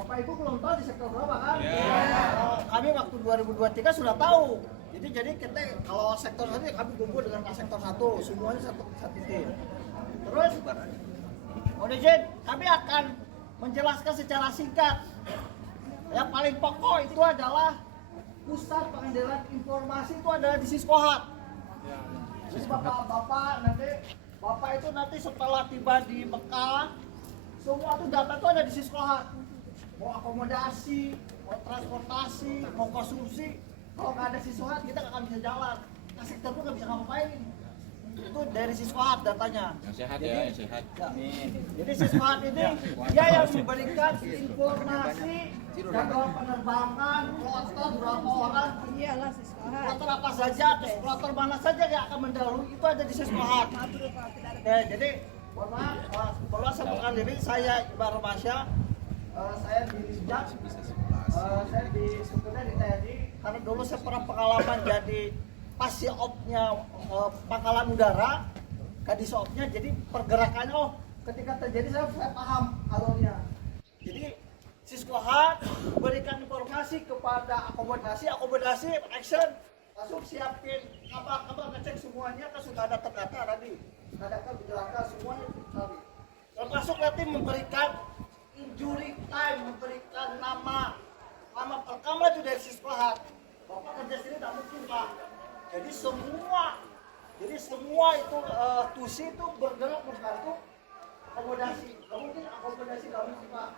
Bapak Ibu belum tahu di sektor berapa kan? Kami waktu 2023 sudah tahu. Jadi kita kalau sektor 1 kami kumpul dengan sektor 1, semuanya satu tim. Terus mohon izin, kami akan menjelaskan secara singkat. Yang paling pokok itu adalah pusat pengendalian informasi itu adalah di Siskohat. Jadi Bapak itu nanti setelah tiba di Mekah, semua itu data itu ada di Siskohat. Mau akomodasi, mau transportasi, mau konsumsi, kalau nggak ada Siskohat kita nggak akan bisa jalan. Nah, sektor pun nggak bisa ngapain. Itu dari Siskohat datanya. Yang sehat ya, yang sehat. Jadi Siskohat ini dia yang memberikan informasi jadwal penerbangan, kloter berapa orang, Iyalah Siskohat. kloter apa saja, terus kloter mana saja yang akan mendahului itu ada di Siskohat. Jadi mohon maaf, kalau saya bukan diri, saya Ibar Masya, saya di Rijak, saya di sebetulnya di TNI, karena dulu saya pernah pengalaman jadi pasiopnya Pangkalan Udara, kadisopnya, jadi pergerakannya ketika terjadi saya paham alurnya. Jadi Siskohat berikan informasi kepada akomodasi, action, langsung siapin kapal ngecek semuanya, kan sudah ada terdata tadi, ada kebijakan semuanya tadi. Termasuk nanti memberikan injury time, memberikan nama pertama itu dari Siskohat. Bapak kerja sini tidak mungkin Pak. Jadi semua itu tusi itu bergerak membantu akomodasi. Tidak mungkin akomodasi tidak mungkin Pak.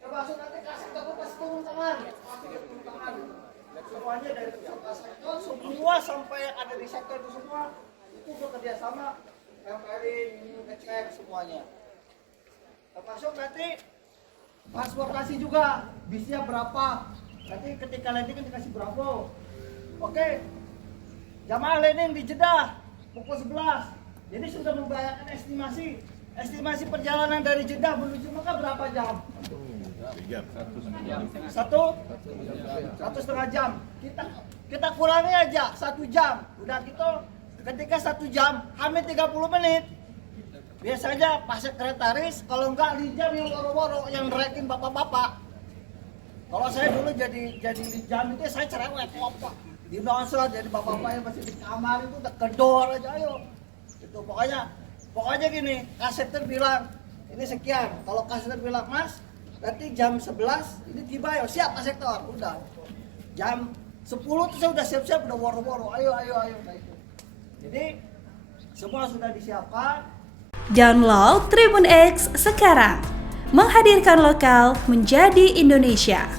Termasuk nanti kasih tahu pas turun tangan. Semuanya dari sektor, semua sampai yang ada di sektor itu semua itu bekerja sama MPRI, ngecek semuanya. Termasuk nanti transportasi juga, bisnya berapa. Nanti ketika landing kan dikasih berapa. Oke, jamaah landing di Jeddah pukul 11. Jadi sudah membayarkan estimasi perjalanan dari Jeddah menuju Mekah berapa jam? 1,5 jam. Kita kurangi aja 1 jam. Udah gitu ketika 1 jam hampir 30 menit. Biasanya pasir keretaris, kalau enggak Lijam yang woro-woro yang ngerekin bapak-bapak. Kalau saya dulu jadi Lijam itu saya cerewet, opak. Di nonsor jadi bapak-bapak yang masih di kamar itu udah kedor aja ayo. Itu pokoknya gini, kaseter bilang ini sekian. Kalau kaseter bilang Mas, nanti jam 11 ini tiba ya, siap kaseter, udah. Jam 10 tuh saya udah siap-siap, udah woro-woro, ayo. Nah, itu. Jadi semua sudah disiapkan. Download Tribun X sekarang, menghadirkan lokal menjadi Indonesia.